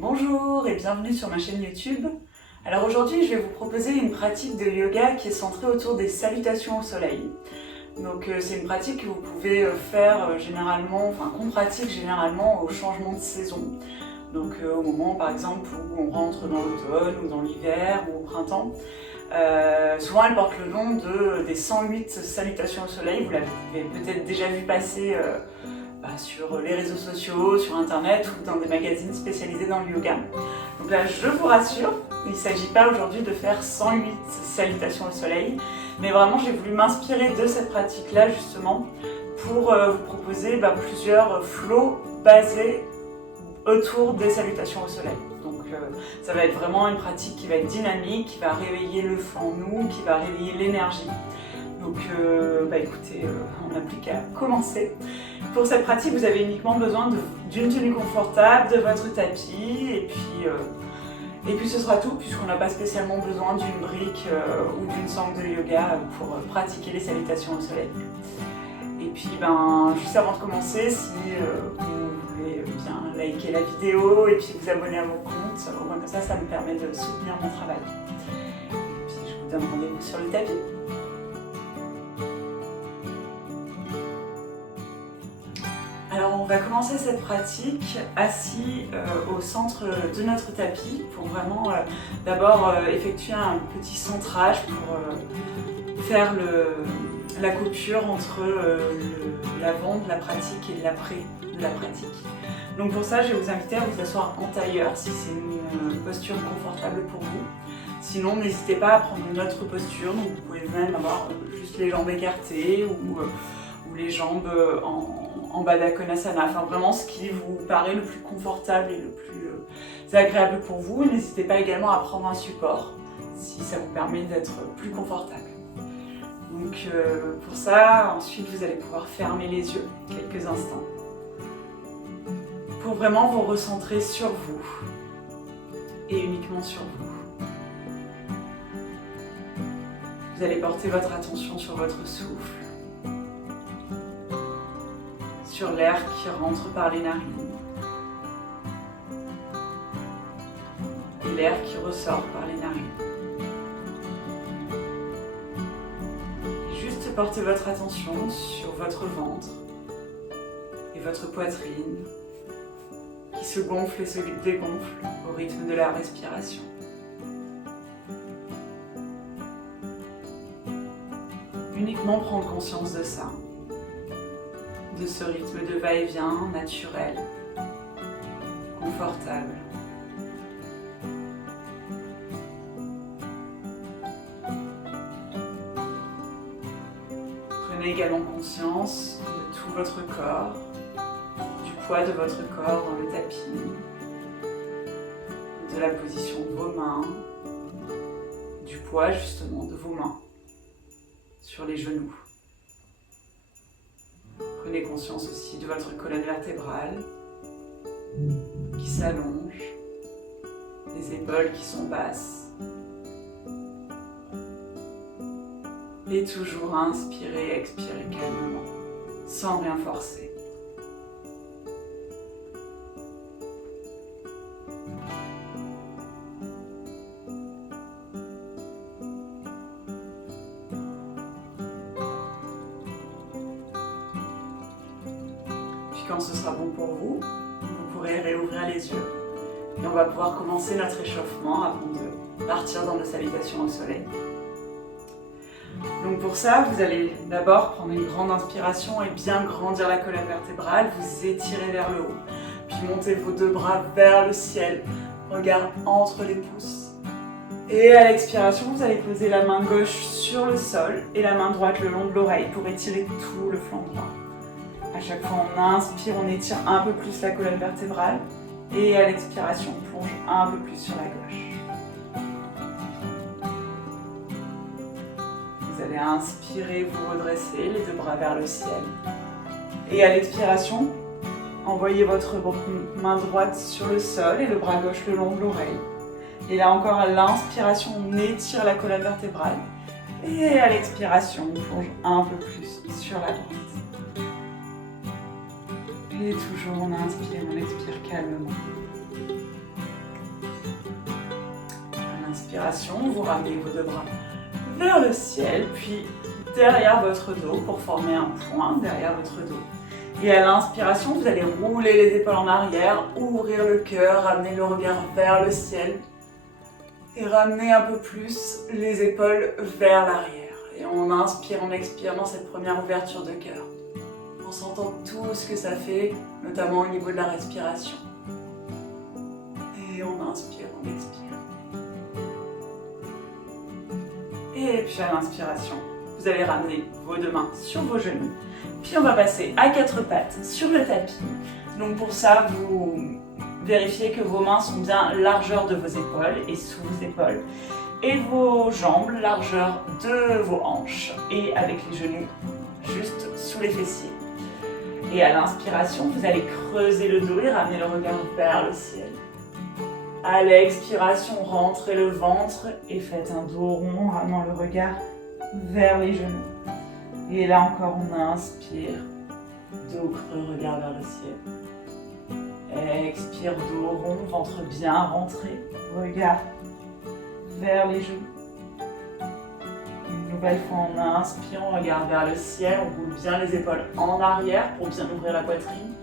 Bonjour et bienvenue sur ma chaîne YouTube. Alors aujourd'hui, je vais vous proposer une pratique de yoga qui est centrée autour des salutations au soleil. Donc c'est une pratique que vous pouvez faire généralement, qu'on pratique généralement au changement de saison. Donc au moment par exemple où on rentre dans l'automne ou dans l'hiver ou au printemps. Souvent elle porte le nom des 108 salutations au soleil. Vous l'avez peut-être déjà vu passer sur les réseaux sociaux, sur internet ou dans des magazines spécialisés dans le yoga. Donc là, je vous rassure, il ne s'agit pas aujourd'hui de faire 108 salutations au soleil, mais vraiment j'ai voulu m'inspirer de cette pratique-là justement pour vous proposer plusieurs flows basés autour des salutations au soleil. Donc ça va être vraiment une pratique qui va être dynamique, qui va réveiller le feu en nous, qui va réveiller l'énergie. Donc écoutez, on n'a plus qu'à commencer. Pour cette pratique, vous avez uniquement besoin d'une tenue confortable, de votre tapis, et puis ce sera tout, puisqu'on n'a pas spécialement besoin d'une brique ou d'une sangle de yoga pour pratiquer les salutations au soleil. Et puis juste avant de commencer, si vous voulez bien liker la vidéo et puis vous abonner à vos comptes, au moins comme ça me permet de soutenir mon travail. Et puis je vous donne rendez-vous sur le tapis. Alors on va commencer cette pratique assis au centre de notre tapis pour vraiment d'abord effectuer un petit centrage pour faire la coupure entre l'avant de la pratique et l'après de la pratique. Donc pour ça, je vais vous inviter à vous asseoir en tailleur si c'est une posture confortable pour vous. Sinon, n'hésitez pas à prendre une autre posture, donc vous pouvez même avoir juste les jambes écartées ou les jambes en Baddha-Konasana, enfin vraiment ce qui vous paraît le plus confortable et le plus agréable pour vous. N'hésitez pas également à prendre un support si ça vous permet d'être plus confortable. Donc pour ça, ensuite vous allez pouvoir fermer les yeux quelques instants pour vraiment vous recentrer sur vous et uniquement sur vous. Vous allez porter votre attention sur votre souffle, sur l'air qui rentre par les narines et l'air qui ressort par les narines. Juste portez votre attention sur votre ventre et votre poitrine qui se gonfle et se dégonfle au rythme de la respiration. Uniquement prendre conscience de ça, de ce rythme de va-et-vient naturel, confortable. Prenez également conscience de tout votre corps, du poids de votre corps dans le tapis, de la position de vos mains, du poids justement de vos mains sur les genoux. Prenez conscience aussi de votre colonne vertébrale qui s'allonge, les épaules qui sont basses. Et toujours inspirer, expirer calmement, sans rien forcer. Quand ce sera bon pour vous, vous pourrez réouvrir les yeux et on va pouvoir commencer notre échauffement avant de partir dans nos salutations au soleil. Donc pour ça, vous allez d'abord prendre une grande inspiration et bien grandir la colonne vertébrale, vous étirez vers le haut, puis montez vos deux bras vers le ciel, regard entre les pouces. Et à l'expiration, vous allez poser la main gauche sur le sol et la main droite le long de l'oreille pour étirer tout le flanc droit. À chaque fois on inspire, on étire un peu plus la colonne vertébrale et à l'expiration, on plonge un peu plus sur la gauche. Vous allez inspirer, vous redresser, les deux bras vers le ciel. Et à l'expiration, envoyez votre main droite sur le sol et le bras gauche le long de l'oreille. Et là encore, à l'inspiration, on étire la colonne vertébrale. Et à l'expiration, on plonge un peu plus sur la droite. Et toujours on inspire, on expire calmement. inspiration, vous ramenez vos deux bras vers le ciel, puis derrière votre dos pour former un point derrière votre dos. Et à l'inspiration, vous allez rouler les épaules en arrière, ouvrir le cœur, ramener le regard vers le ciel et ramener un peu plus les épaules vers l'arrière. Et on inspire, on expire dans cette première ouverture de cœur. On s'entend tout ce que ça fait, notamment au niveau de la respiration. Et on inspire, on expire. Et puis à l'inspiration, vous allez ramener vos deux mains sur vos genoux. Puis on va passer à quatre pattes sur le tapis. Donc pour ça, vous vérifiez que vos mains sont bien largeur de vos épaules et sous vos épaules. Et vos jambes, largeur de vos hanches. Et avec les genoux juste sous les fessiers. Et à l'inspiration, vous allez creuser le dos et ramener le regard vers le ciel. À l'expiration, rentrez le ventre et faites un dos rond, ramenant le regard vers les genoux. Et là encore, on inspire, dos creux, regard vers le ciel. Expire, dos rond, ventre bien rentré, regard vers les genoux. Une nouvelle fois, on inspire, on regarde vers le ciel, on roule bien les épaules en arrière pour bien ouvrir la poitrine.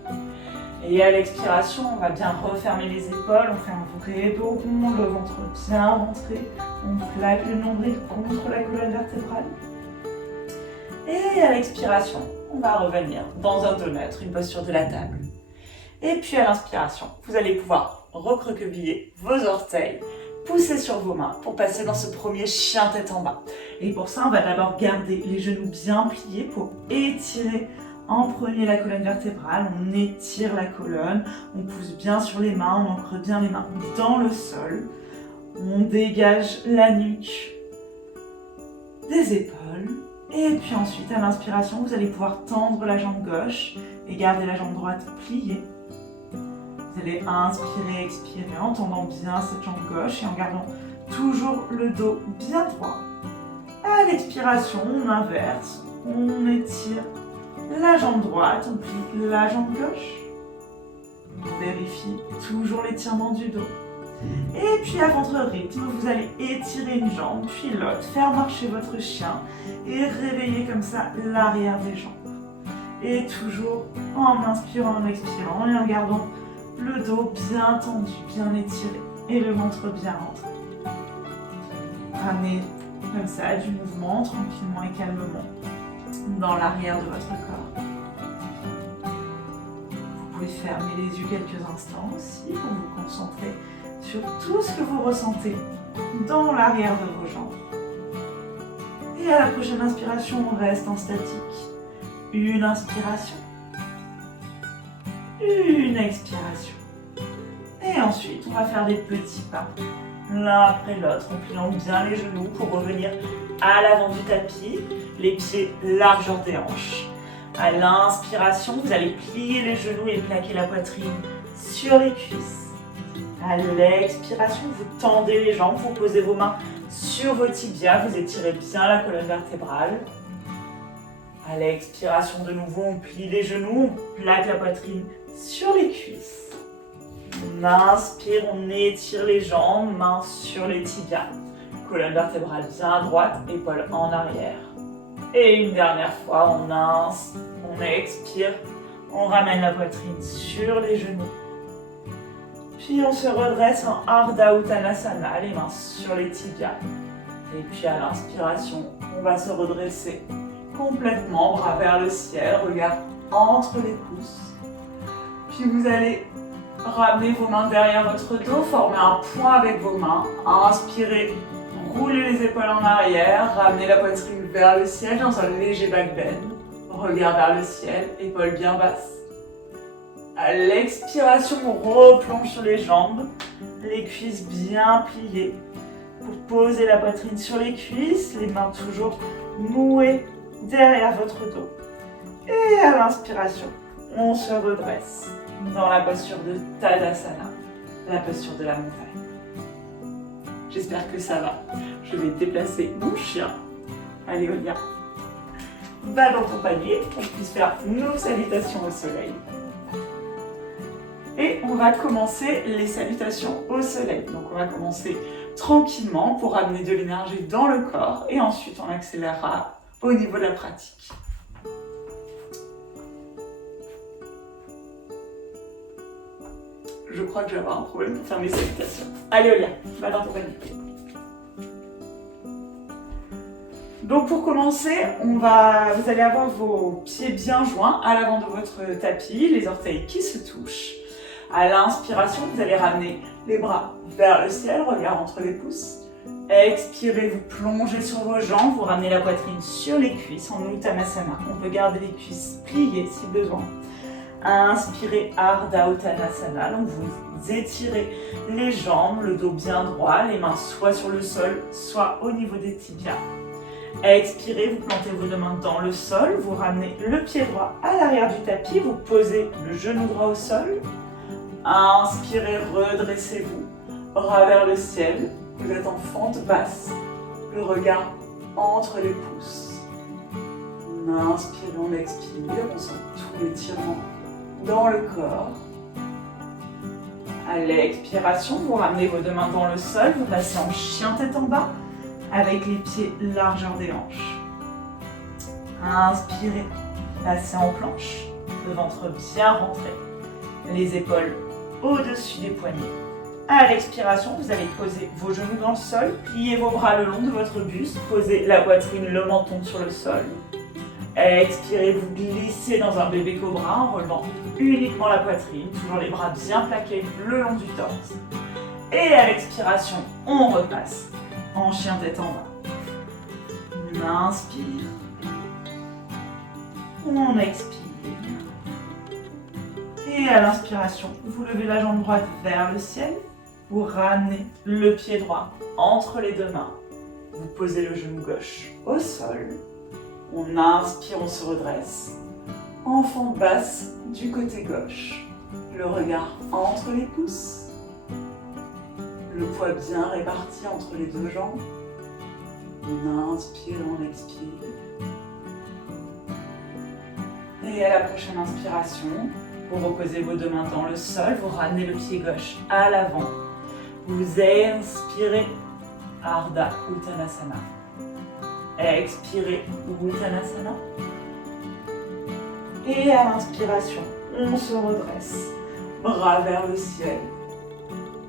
Et à l'expiration, on va bien refermer les épaules, on fait un vrai dos rond, le ventre bien rentré, on plaque le nombril contre la colonne vertébrale. Et à l'expiration, on va revenir dans un dos neutre, une posture de la table. Et puis à l'inspiration, vous allez pouvoir recroqueviller vos orteils, pousser sur vos mains pour passer dans ce premier chien tête en bas. Et pour ça, on va d'abord garder les genoux bien pliés pour étirer en premier la colonne vertébrale. On étire la colonne, on pousse bien sur les mains, on ancre bien les mains dans le sol. On dégage la nuque des épaules. Et puis ensuite, à l'inspiration, vous allez pouvoir tendre la jambe gauche et garder la jambe droite pliée. Vous allez inspirer, expirer en tendant bien cette jambe gauche et en gardant toujours le dos bien droit. À l'expiration, on inverse, on étire la jambe droite, on plie la jambe gauche. On vérifie toujours l'étirement du dos. Et puis à votre rythme, vous allez étirer une jambe, puis l'autre, faire marcher votre chien et réveiller comme ça l'arrière des jambes. Et toujours en inspirant, en expirant et en gardant le dos bien tendu, bien étiré et le ventre bien rentré. Ramenez comme ça du mouvement tranquillement et calmement dans l'arrière de votre corps. Vous pouvez fermer les yeux quelques instants aussi pour vous concentrer sur tout ce que vous ressentez dans l'arrière de vos jambes. Et à la prochaine inspiration, on reste en statique. Une inspiration. Une expiration. Et ensuite, on va faire des petits pas, l'un après l'autre, en pliant bien les genoux pour revenir à l'avant du tapis, les pieds largeur des hanches. À l'inspiration, vous allez plier les genoux et plaquer la poitrine sur les cuisses. À l'expiration, vous tendez les jambes, vous posez vos mains sur vos tibias, vous étirez bien la colonne vertébrale. À l'expiration de nouveau, on plie les genoux, on plaque la poitrine sur les cuisses. On inspire, on étire les jambes, mains sur les tibias. Colonne vertébrale bien droite, épaules en arrière. Et une dernière fois, on expire, on ramène la poitrine sur les genoux. Puis on se redresse en Ardha Uttanasana, les mains sur les tibias. Et puis à l'inspiration, on va se redresser complètement, bras vers le ciel, regard entre les pouces. Puis vous allez ramener vos mains derrière votre dos, former un point avec vos mains. Inspirez, roulez les épaules en arrière, ramenez la poitrine vers le ciel dans un léger back bend. Regard vers le ciel, épaules bien basses. À l'expiration, on replonge sur les jambes, les cuisses bien pliées. Pour poser la poitrine sur les cuisses, les mains toujours nouées derrière votre dos. Et à l'inspiration, on se redresse dans la posture de Tadasana, la posture de la montagne. J'espère que ça va. Je vais déplacer mon chien. Allez, Olia, va dans ton panier pour qu'on puisse faire nos salutations au soleil. Et on va commencer les salutations au soleil. Donc on va commencer tranquillement pour amener de l'énergie dans le corps et ensuite on accélérera au niveau de la pratique. Je crois que je vais avoir un problème pour faire mes salutations. Allez Olia, va dans ton panier. Donc pour commencer, vous allez avoir vos pieds bien joints à l'avant de votre tapis, les orteils qui se touchent. À l'inspiration, vous allez ramener les bras vers le ciel, regard entre les pouces. Expirez, vous plongez sur vos jambes, vous ramenez la poitrine sur les cuisses en Uttanasana. On peut garder les cuisses pliées si besoin. Inspirez, Ardha Uttanasana, donc vous étirez les jambes, le dos bien droit, les mains soit sur le sol, soit au niveau des tibias. Expirez, vous plantez vos deux mains dans le sol, vous ramenez le pied droit à l'arrière du tapis, vous posez le genou droit au sol. Inspirez, redressez-vous, bras vers le ciel, vous êtes en fente basse, le regard entre les pouces. On inspire, on expire, on sent tout l'étirement dans le corps. À l'expiration, vous ramenez vos deux mains dans le sol, vous passez en chien tête en bas avec les pieds largeur des hanches. Inspirez, passez en planche, le ventre bien rentré, les épaules au-dessus des poignets. À l'expiration, vous allez poser vos genoux dans le sol, pliez vos bras le long de votre buste, posez la poitrine, le menton sur le sol. Expirez, vous glissez dans un bébé cobra en relevant uniquement la poitrine, toujours les bras bien plaqués le long du torse. Et à l'expiration, on repasse en chien tête en bas. On inspire, on expire. Et à l'inspiration, vous levez la jambe droite vers le ciel, vous ramenez le pied droit entre les deux mains, vous posez le genou gauche au sol. On inspire, on se redresse. Enfant basse du côté gauche. Le regard entre les pouces. Le poids bien réparti entre les deux jambes. On inspire, on expire. Et à la prochaine inspiration, vous reposez vos deux mains dans le sol. Vous ramenez le pied gauche à l'avant. Vous inspirez Ardha Uttanasana. Expirez, Uttanasana. Et à l'inspiration, on se redresse. Bras vers le ciel.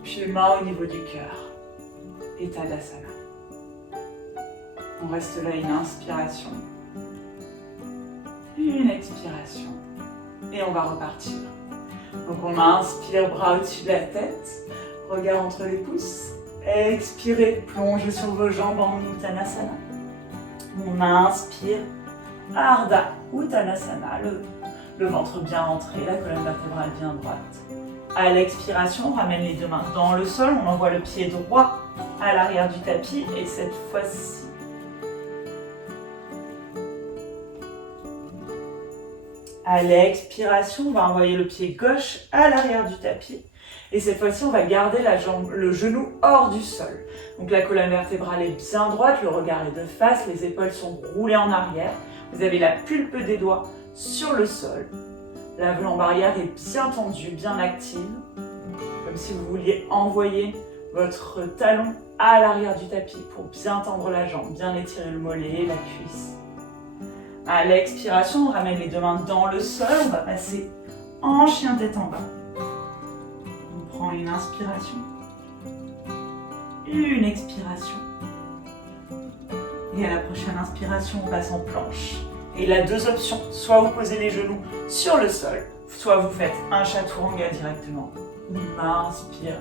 Puis mains au niveau du cœur. Et Tadasana. On reste là une inspiration. Une expiration. Et on va repartir. Donc on inspire, bras au-dessus de la tête. Regard entre les pouces. Expirez, plongez sur vos jambes en Uttanasana. On inspire, Ardha Uttanasana, le ventre bien rentré, la colonne vertébrale bien droite. À l'expiration, on ramène les deux mains dans le sol, on envoie le pied droit à l'arrière du tapis et cette fois-ci, à l'expiration, on va envoyer le pied gauche à l'arrière du tapis. Et cette fois-ci, on va garder le genou hors du sol. Donc la colonne vertébrale est bien droite, le regard est de face, les épaules sont roulées en arrière. Vous avez la pulpe des doigts sur le sol. La jambe arrière est bien tendue, bien active. Comme si vous vouliez envoyer votre talon à l'arrière du tapis pour bien tendre la jambe, bien étirer le mollet, la cuisse. À l'expiration, on ramène les deux mains dans le sol, on va passer en chien tête en bas. On prend une inspiration, une expiration. Et à la prochaine inspiration, on passe en planche. Et il a deux options, soit vous posez les genoux sur le sol, soit vous faites un chaturanga directement. On inspire,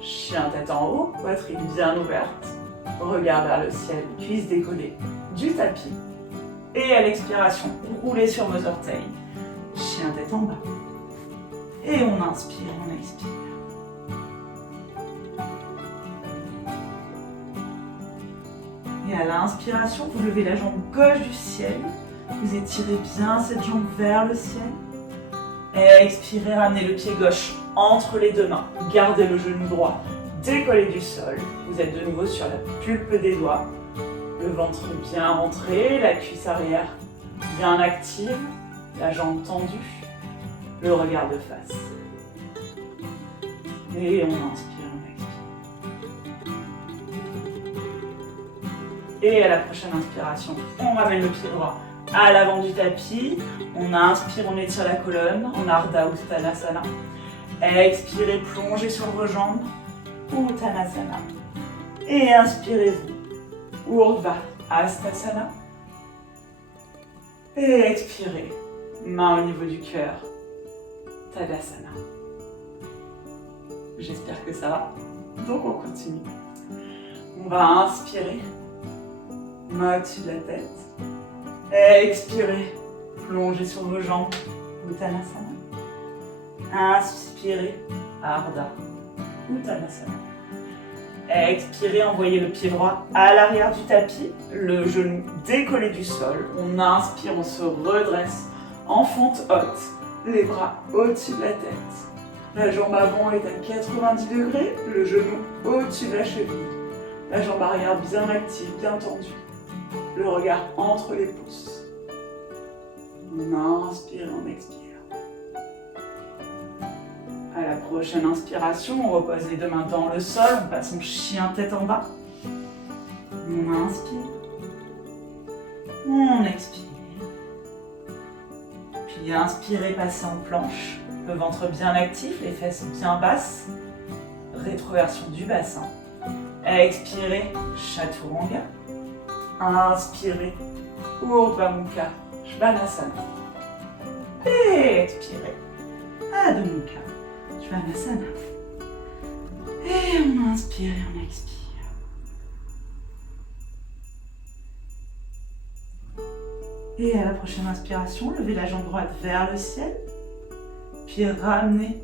chien tête en haut, poitrine bien ouverte, regard vers le ciel, cuisses décollées du tapis. Et à l'expiration, roulez sur vos orteils, chien tête en bas. Et on inspire, on expire. Et à l'inspiration, vous levez la jambe gauche du ciel. Vous étirez bien cette jambe vers le ciel. Et à expirer, ramenez le pied gauche entre les deux mains. Gardez le genou droit décollé du sol. Vous êtes de nouveau sur la pulpe des doigts. Le ventre bien rentré, la cuisse arrière bien active, la jambe tendue, le regard de face. Et on inspire, on expire. Et à la prochaine inspiration, on ramène le pied droit à l'avant du tapis. On inspire, on étire la colonne en Ardha Uttanasana. Expirez, plongez sur vos jambes. Uttanasana. Et inspirez-vous. Urdhva Hastasana. Et expirez. Main au niveau du cœur. Tadasana. J'espère que ça va. Donc on continue. On va inspirer. Main au-dessus de la tête. Expirez. Plongez sur vos jambes. Uttanasana. Inspirez. Ardha Uttanasana. Expirez, envoyez le pied droit à l'arrière du tapis, le genou décollé du sol. On inspire, on se redresse en fente haute, les bras au-dessus de la tête. La jambe avant est à 90 degrés, le genou au-dessus de la cheville. La jambe arrière bien active, bien tendue. Le regard entre les pouces. On inspire, on expire. À la prochaine inspiration, on repose les deux mains dans le sol, on passe en chien tête en bas. On inspire. On expire. Puis inspirez, passez en planche. Le ventre bien actif, les fesses bien basses. Rétroversion du bassin. Expirez, Chaturanga. Inspirez, Urdhva Mukha Svanasana. Et expirez, Adho Mukha Svanasana. Et on inspire et on expire. Et à la prochaine inspiration, levez la jambe droite vers le ciel. Puis ramenez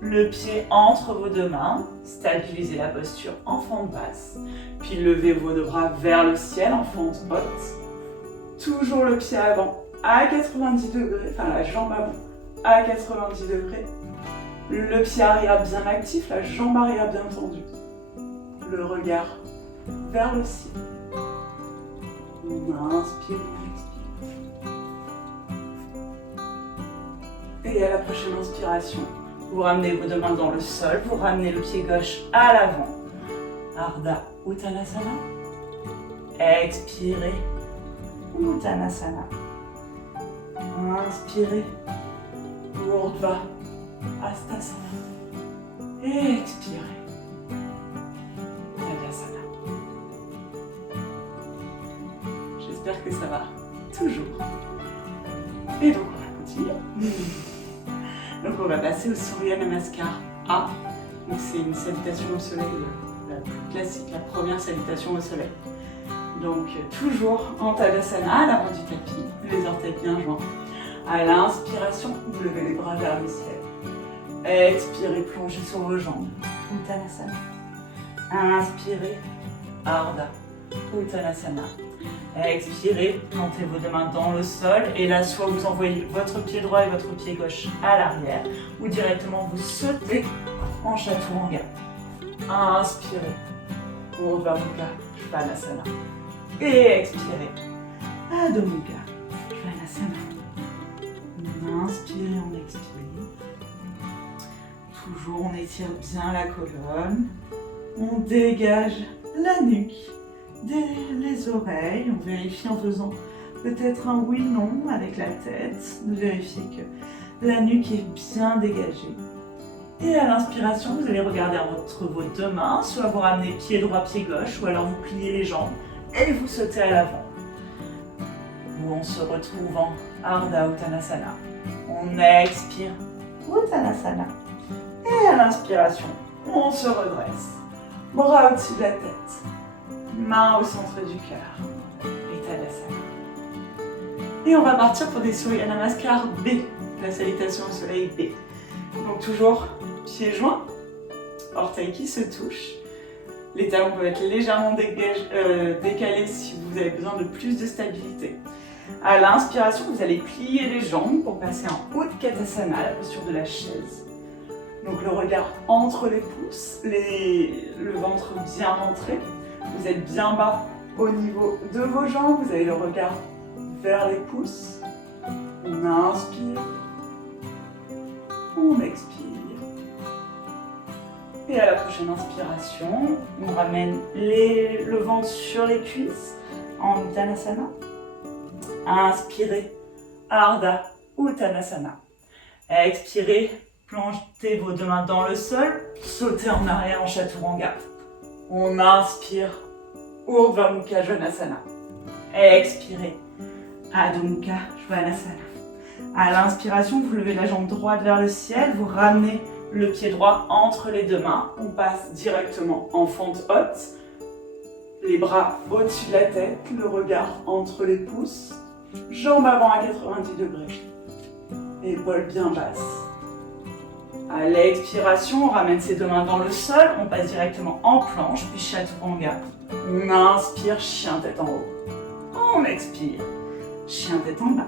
le pied entre vos deux mains. Stabilisez la posture en fente basse. Puis levez vos deux bras vers le ciel en fente haute. Toujours le pied avant à 90 degrés, enfin la jambe avant à 90 degrés. Le pied arrière bien actif, la jambe arrière bien tendue. Le regard vers le ciel. On inspire, on expire. Et à la prochaine inspiration, vous ramenez vos deux mains dans le sol, vous ramenez le pied gauche à l'avant. Ardha Uttanasana. Expirez. Uttanasana. Inspirez. Urdhva Hastasana. Et expirez. Tadasana. J'espère que ça va toujours. Et donc on va continuer. Donc on va passer au Surya Namaskar A. Donc c'est une salutation au soleil, la plus classique, la première salutation au soleil. Donc toujours en Tadasana, à l'avant du tapis, les orteils bien joints. À l'inspiration, vous levez les bras vers le ciel. Expirez, plongez sur vos jambes. Uttanasana. Inspirez, Ardha Uttanasana. Expirez, plantez vos deux mains dans le sol. Et là, soit vous envoyez votre pied droit et votre pied gauche à l'arrière, ou directement vous sautez en Chaturanga. Inspirez, Urdhva Mukha Svanasana. Et expirez, Adho Mukha Svanasana. On inspire et on expire. Toujours, on étire bien la colonne. On dégage la nuque, les oreilles. On vérifie en faisant peut-être un oui-non avec la tête. De vérifier que la nuque est bien dégagée. Et à l'inspiration, vous allez regarder entre vos deux mains. Soit vous ramenez pied droit, pied gauche, ou alors vous pliez les jambes et vous sautez à l'avant. Où on se retrouve en Ardha Uttanasana. On expire, Uttanasana. Et à l'inspiration, on se redresse. Bras au-dessus de la tête. Main au centre du cœur. Et Tadasana. Et on va partir pour des Surya Namaskar B. La salutation au soleil B. Donc toujours pieds joints. Orteils qui se touchent. Les talons peuvent être légèrement décalés si vous avez besoin de plus de stabilité. À l'inspiration, vous allez plier les jambes pour passer en Utkatasana, la posture de la chaise. Donc le regard entre les pouces, le ventre bien rentré. Vous êtes bien bas au niveau de vos jambes. Vous avez le regard vers les pouces. On inspire. On expire. Et à la prochaine inspiration, on ramène le ventre sur les cuisses en Uttanasana. Inspirez, Ardha Uttanasana. Expirez, plantez vos deux mains dans le sol, sautez en arrière en Chaturanga. On inspire, Urdhva Mukha Svanasana. Expirez, Adho Mukha Svanasana. À l'inspiration, vous levez la jambe droite vers le ciel, vous ramenez le pied droit entre les deux mains. On passe directement en fente haute. Les bras au-dessus de la tête, le regard entre les pouces. Jambes avant à 90 degrés. Épaules bien basses. À l'expiration, on ramène ses deux mains dans le sol. On passe directement en planche, puis Chaturanga. On inspire, chien tête en haut. On expire, chien tête en bas.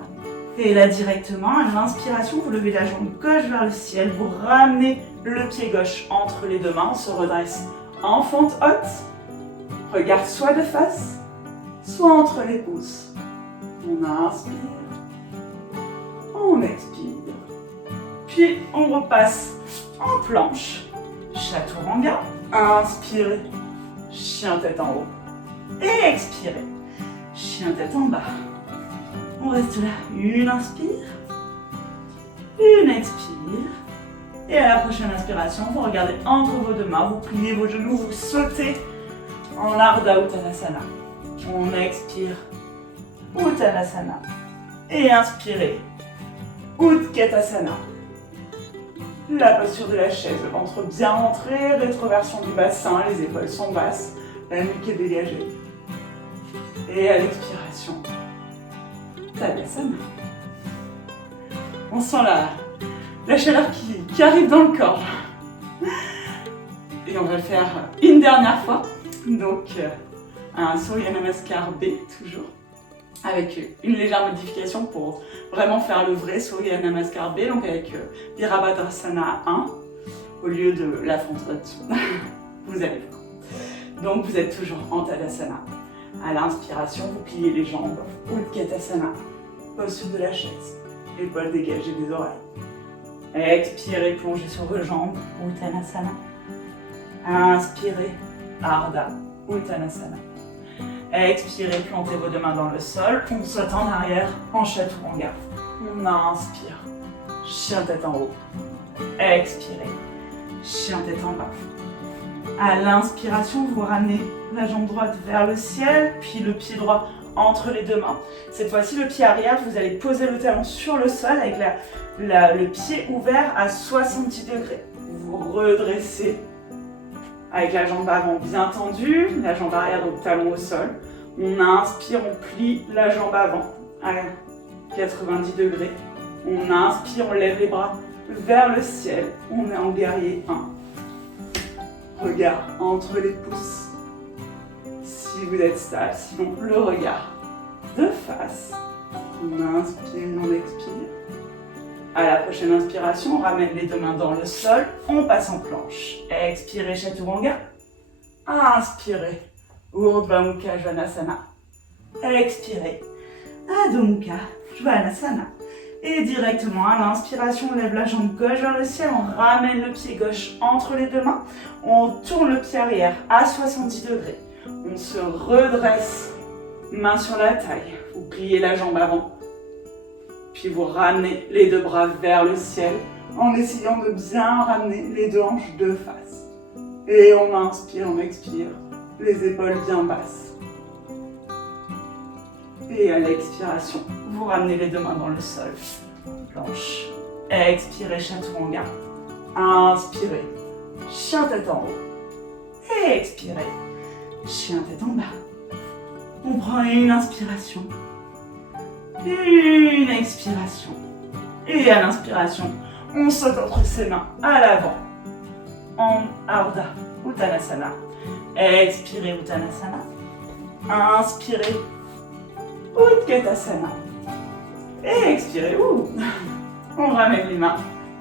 Et là directement, à l'inspiration, vous levez la jambe gauche vers le ciel, vous ramenez le pied gauche entre les deux mains, on se redresse en fente haute. Regard soit de face, soit entre les pouces. On inspire, on expire. Puis on repasse en planche. Chaturanga, inspirez, chien tête en haut. Et expirez, chien tête en bas. On reste là, une inspire, une expire. Et à la prochaine inspiration, vous regardez entre vos deux mains, vous pliez vos genoux, vous sautez en Ardha Uttanasana. On expire, Uttanasana. Et inspirez, Utkatasana. La posture de la chaise, le ventre bien rentré, rétroversion du bassin, les épaules sont basses, la nuque est dégagée. Et à l'expiration, Tadasana. On sent la chaleur qui arrive dans le corps. Et on va le faire une dernière fois. Donc un Surya Namaskar B toujours. Avec une légère modification pour vraiment faire le vrai Surya Namaskar B. Donc avec Virabhadrasana 1 au lieu de la fente haute. Vous allez voir. Donc vous êtes toujours en Tadasana. À l'inspiration, vous pliez les jambes, Utkatasana, posture de la chaise, épaules dégagées des oreilles. Expirez, plongez sur vos jambes, Uttanasana. Inspirez, Ardha Uttanasana. Expirez, plantez vos deux mains dans le sol, on saute en arrière en Chaturanga. On inspire, chien tête en haut. Expirez, chien tête en bas. À l'inspiration, vous ramenez la jambe droite vers le ciel, puis le pied droit entre les deux mains. Cette fois-ci, le pied arrière, vous allez poser le talon sur le sol avec le pied ouvert à 70 degrés. Vous redressez avec la jambe avant bien tendue, la jambe arrière donc talon au sol. On inspire, on plie la jambe avant à 90 degrés. On inspire, on lève les bras vers le ciel. On est en guerrier 1. Regard entre les pouces, si vous êtes stable, sinon le regard de face. On inspire, on expire. À la prochaine inspiration, on ramène les deux mains dans le sol, on passe en planche. Expirez, Chaturanga. Inspirez, Urdhva Mukha Svanasana. Expirez, Adho Mukha Svanasana. Et directement à l'inspiration, on lève la jambe gauche vers le ciel, on ramène le pied gauche entre les deux mains, on tourne le pied arrière à 70 degrés. On se redresse, main sur la taille, vous pliez la jambe avant, puis vous ramenez les deux bras vers le ciel en essayant de bien ramener les deux hanches de face. Et on inspire, on expire, les épaules bien basses. Et à l'expiration, vous ramenez les deux mains dans le sol. Planche. Expirez, Chaturanga. Inspirez, chien tête en haut. Et expirez, chien tête en bas. On prend une inspiration. Une expiration. Et à l'inspiration, on saute entre ses mains à l'avant. En Ardha Uttanasana. Expirez, Uttanasana. Inspirez, Utkatasana. Et expirez. On ramène les mains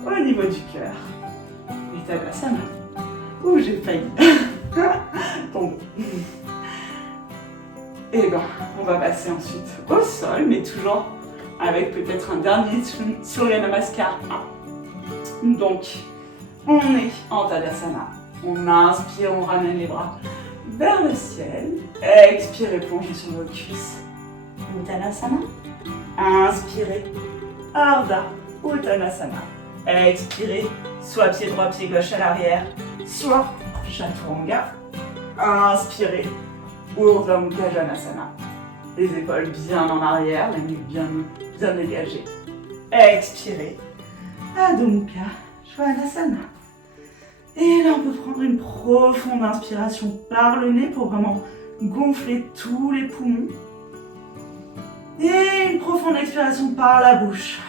au niveau du cœur. Et Tadasana. J'ai failli tomber. Et ben, on va passer ensuite au sol, mais toujours avec peut-être un dernier Surya Namaskar 1. Donc, on est en Tadasana. On inspire, on ramène les bras vers le ciel. Expirez, plongez sur vos cuisses. Uttanasana. Inspirez, Ardha Uttanasana. Expirez, soit pied droit, pied gauche à l'arrière, soit Chaturanga. Inspirez, Urdhva Mukha Janasana. Les épaules bien en arrière, la nuque bien dégagée. Expirez, Adho Mukha Svanasana. Et là, on peut prendre une profonde inspiration par le nez pour vraiment gonfler tous les poumons. Et une profonde expiration par la bouche.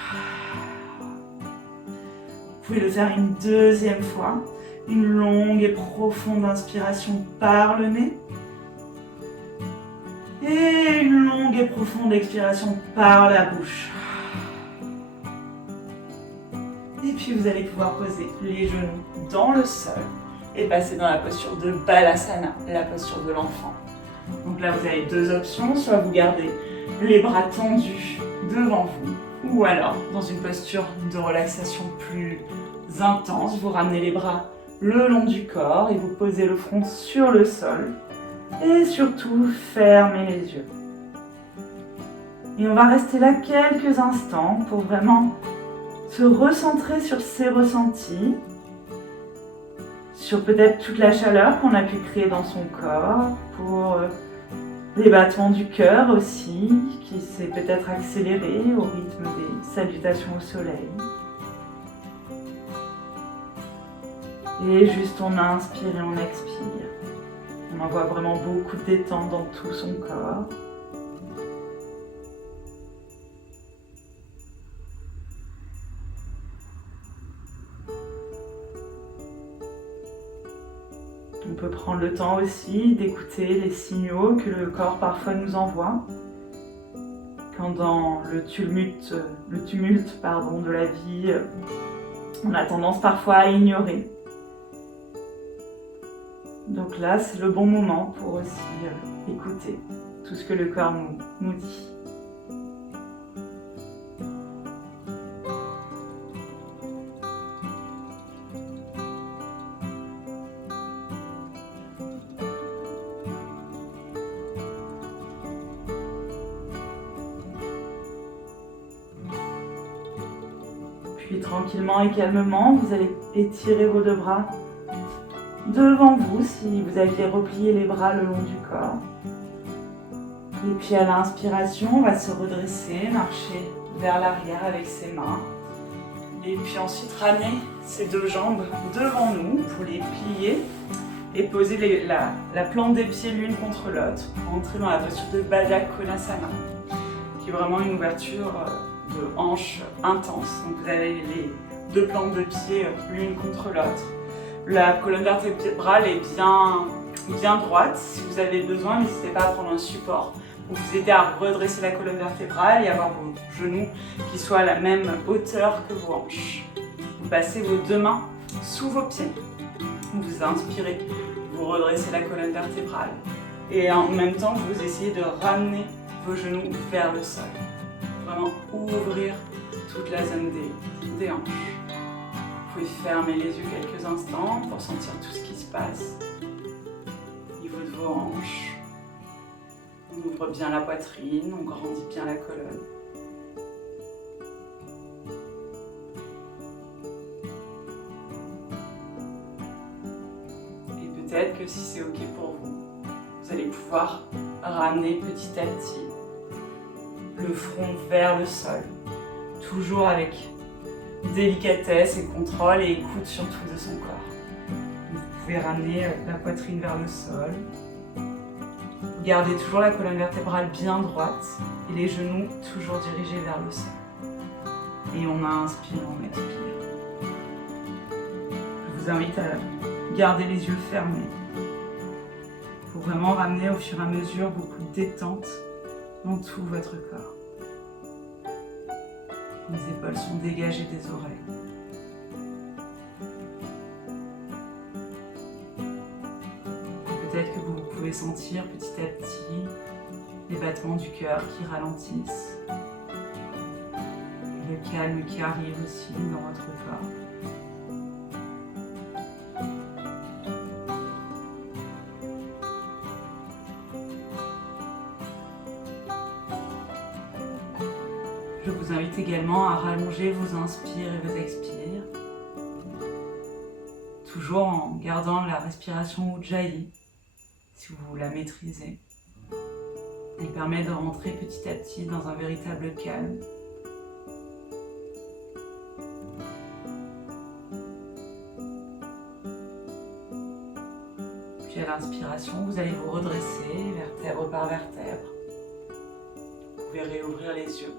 Vous pouvez le faire une deuxième fois. Une longue et profonde inspiration par le nez. Et une longue et profonde expiration par la bouche. Et puis vous allez pouvoir poser les genoux dans le sol et passer dans la posture de Balasana, la posture de l'enfant. Donc là vous avez deux options, soit vous gardez les bras tendus devant vous, ou alors dans une posture de relaxation plus intense, vous ramenez les bras le long du corps et vous posez le front sur le sol. Et surtout, fermez les yeux. Et on va rester là quelques instants pour vraiment se recentrer sur ses ressentis, sur peut-être toute la chaleur qu'on a pu créer dans son corps, pour les battements du cœur aussi, qui s'est peut-être accéléré au rythme des salutations au soleil. Et juste on inspire et on expire. On envoie vraiment beaucoup de détente dans tout son corps. On peut prendre le temps aussi d'écouter les signaux que le corps parfois nous envoie. Quand dans le tumulte de la vie, on a tendance parfois à ignorer. Donc là, c'est le bon moment pour aussi écouter tout ce que le corps nous dit. Puis tranquillement et calmement, vous allez étirer vos deux bras devant vous si vous aviez replié les bras le long du corps. Et puis à l'inspiration, on va se redresser, marcher vers l'arrière avec ses mains. Et puis ensuite ramener ses deux jambes devant nous pour les plier et poser la plante des pieds l'une contre l'autre pour entrer dans la posture de Baddha Konasana, qui est vraiment une ouverture de hanche intense. Donc vous avez les deux plantes de pieds l'une contre l'autre. La colonne vertébrale est bien droite. Si vous avez besoin, n'hésitez pas à prendre un support pour vous aider à redresser la colonne vertébrale et avoir vos genoux qui soient à la même hauteur que vos hanches. Vous passez vos deux mains sous vos pieds. Vous inspirez, vous redressez la colonne vertébrale. Et en même temps, vous essayez de ramener vos genoux vers le sol. Vraiment ouvrir toute la zone des hanches. Vous pouvez fermer les yeux quelques instants pour sentir tout ce qui se passe au niveau de vos hanches. On ouvre bien la poitrine, on grandit bien la colonne. Et peut-être que si c'est OK pour vous, vous allez pouvoir ramener petit à petit le front vers le sol, toujours avec délicatesse et contrôle et écoute surtout de son corps. Vous pouvez ramener la poitrine vers le sol. Gardez toujours la colonne vertébrale bien droite et les genoux toujours dirigés vers le sol. Et on inspire, on expire. Je vous invite à garder les yeux fermés pour vraiment ramener au fur et à mesure beaucoup de détente dans tout votre corps. Les épaules sont dégagées des oreilles. Peut-être que vous pouvez sentir petit à petit les battements du cœur qui ralentissent, le calme qui arrive aussi dans votre corps. vous invite également à rallonger vos inspires et vos expires, toujours en gardant la respiration Ujjayi, si vous la maîtrisez. Elle permet de rentrer petit à petit dans un véritable calme. Puis à l'inspiration, vous allez vous redresser, vertèbre par vertèbre. Vous pouvez réouvrir les yeux.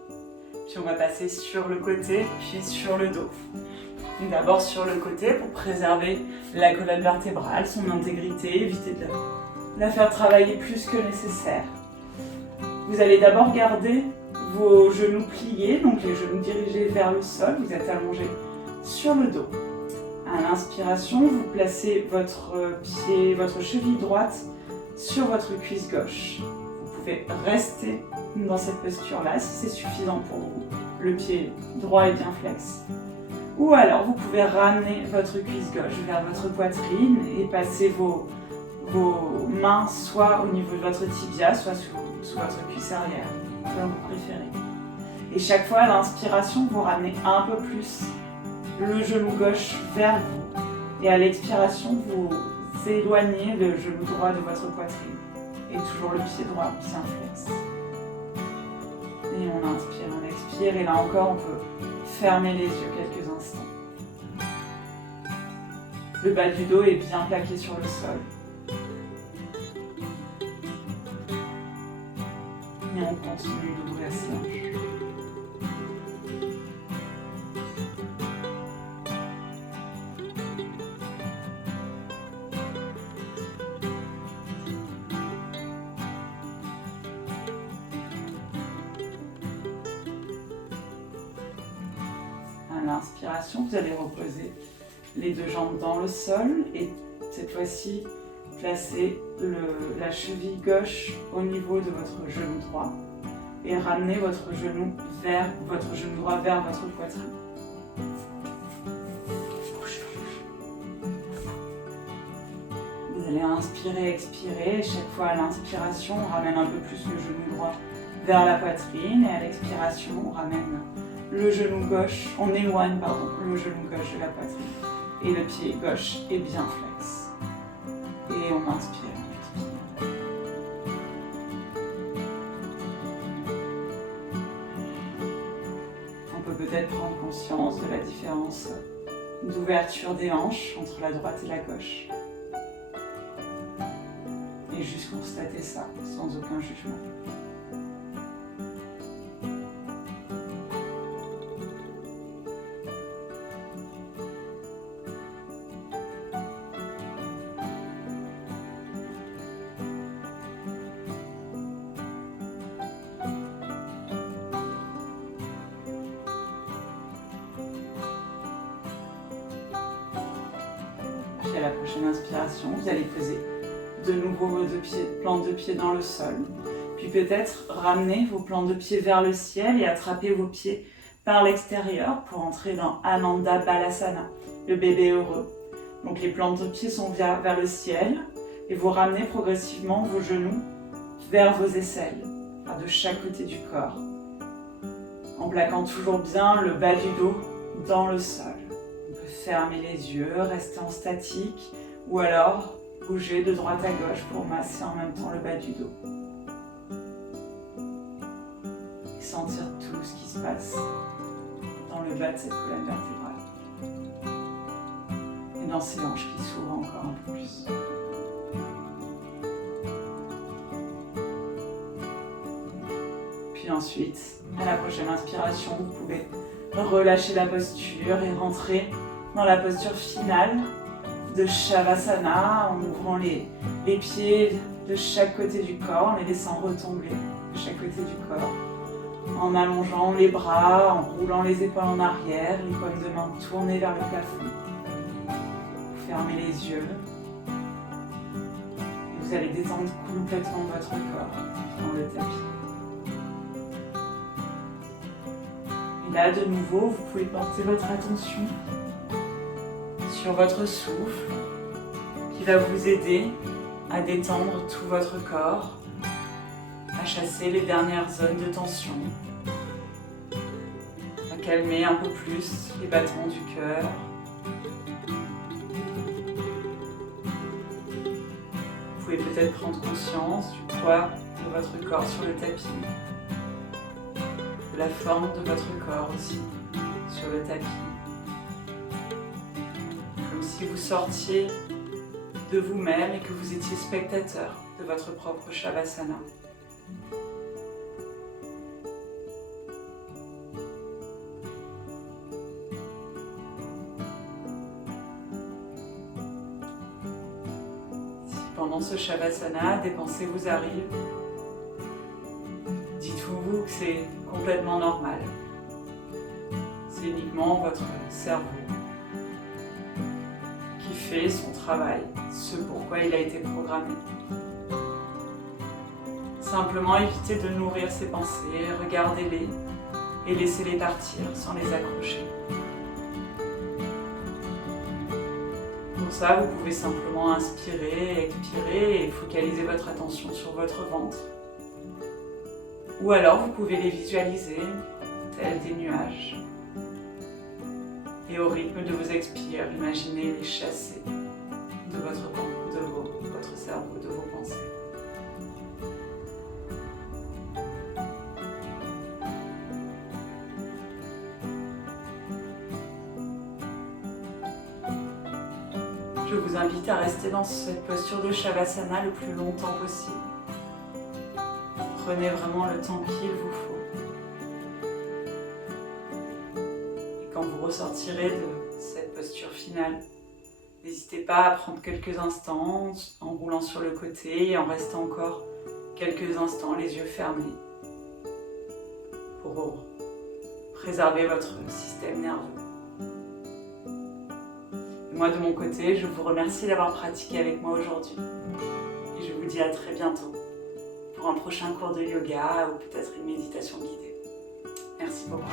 Puis on va passer sur le côté, puis sur le dos. D'abord sur le côté pour préserver la colonne vertébrale, son intégrité, éviter de la faire travailler plus que nécessaire. Vous allez d'abord garder vos genoux pliés, donc les genoux dirigés vers le sol, vous êtes allongé sur le dos. À l'inspiration, vous placez votre cheville droite sur votre cuisse gauche. Vous pouvez rester dans cette posture-là si c'est suffisant pour vous. Le pied droit est bien flex. Ou alors vous pouvez ramener votre cuisse gauche vers votre poitrine et passer vos mains soit au niveau de votre tibia, soit sous votre cuisse arrière, comme vous préférez. Et chaque fois à l'inspiration, vous ramenez un peu plus le genou gauche vers vous. Et à l'expiration, vous éloignez le genou droit de votre poitrine. Et toujours le pied droit bien flex. Et on inspire, on expire. Et là encore, on peut fermer les yeux quelques instants. Le bas du dos est bien plaqué sur le sol. Et on continue d'ouvrir ses hanches. À l'inspiration, vous allez reposer les deux jambes dans le sol et cette fois-ci, placez la cheville gauche au niveau de votre genou droit et ramenez votre genou droit vers votre poitrine. Vous allez inspirer, expirer, et chaque fois à l'inspiration, on ramène un peu plus le genou droit vers la poitrine et à l'expiration, on ramène le genou gauche, on éloigne le genou gauche de la poitrine et le pied gauche est bien flex. Et on inspire, on expire. On peut peut-être prendre conscience de la différence d'ouverture des hanches entre la droite et la gauche. Et juste constater ça sans aucun jugement. Puis à la prochaine inspiration, vous allez poser de nouveau vos plantes de pied dans le sol. Puis peut-être ramener vos plantes de pied vers le ciel et attraper vos pieds par l'extérieur pour entrer dans Ananda Balasana, le bébé heureux. Donc les plantes de pied sont vers le ciel et vous ramenez progressivement vos genoux vers vos aisselles, de chaque côté du corps, en plaquant toujours bien le bas du dos dans le sol. On peut fermer les yeux, rester en statique ou alors bouger de droite à gauche pour masser en même temps le bas du dos. Et sentir tout ce qui se passe dans le bas de cette colonne vertébrale. Et dans ces hanches qui s'ouvrent encore un peu plus. Puis ensuite, à la prochaine inspiration, vous pouvez relâcher la posture et rentrer dans la posture finale de Shavasana en ouvrant les pieds de chaque côté du corps, en les laissant retomber de chaque côté du corps, en allongeant les bras, en roulant les épaules en arrière, les paumes de main tournées vers le plafond. Vous fermez les yeux et vous allez détendre complètement votre corps dans le tapis. Et là, de nouveau, vous pouvez porter votre attention sur votre souffle qui va vous aider à détendre tout votre corps, à chasser les dernières zones de tension. calmer un peu plus les battements du cœur. Vous pouvez peut-être prendre conscience du poids de votre corps sur le tapis, de la forme de votre corps aussi sur le tapis. Comme si vous sortiez de vous-même et que vous étiez spectateur de votre propre Shavasana. Pendant ce Shavasana, des pensées vous arrivent. Dites-vous que c'est complètement normal. C'est uniquement votre cerveau qui fait son travail, ce pourquoi il a été programmé. Simplement évitez de nourrir ces pensées, regardez-les et laissez-les partir sans les accrocher. Pour ça, vous pouvez simplement inspirer, expirer et focaliser votre attention sur votre ventre. Ou alors, vous pouvez les visualiser tels des nuages. Et au rythme de vos expires, imaginez les chasser de votre cerveau, de vos pensées. Je vous invite à rester dans cette posture de Shavasana le plus longtemps possible. Prenez vraiment le temps qu'il vous faut. Et quand vous ressortirez de cette posture finale, n'hésitez pas à prendre quelques instants en roulant sur le côté et en restant encore quelques instants les yeux fermés pour préserver votre système nerveux. Moi, de mon côté, je vous remercie d'avoir pratiqué avec moi aujourd'hui. Et je vous dis à très bientôt pour un prochain cours de yoga ou peut-être une méditation guidée. Merci beaucoup.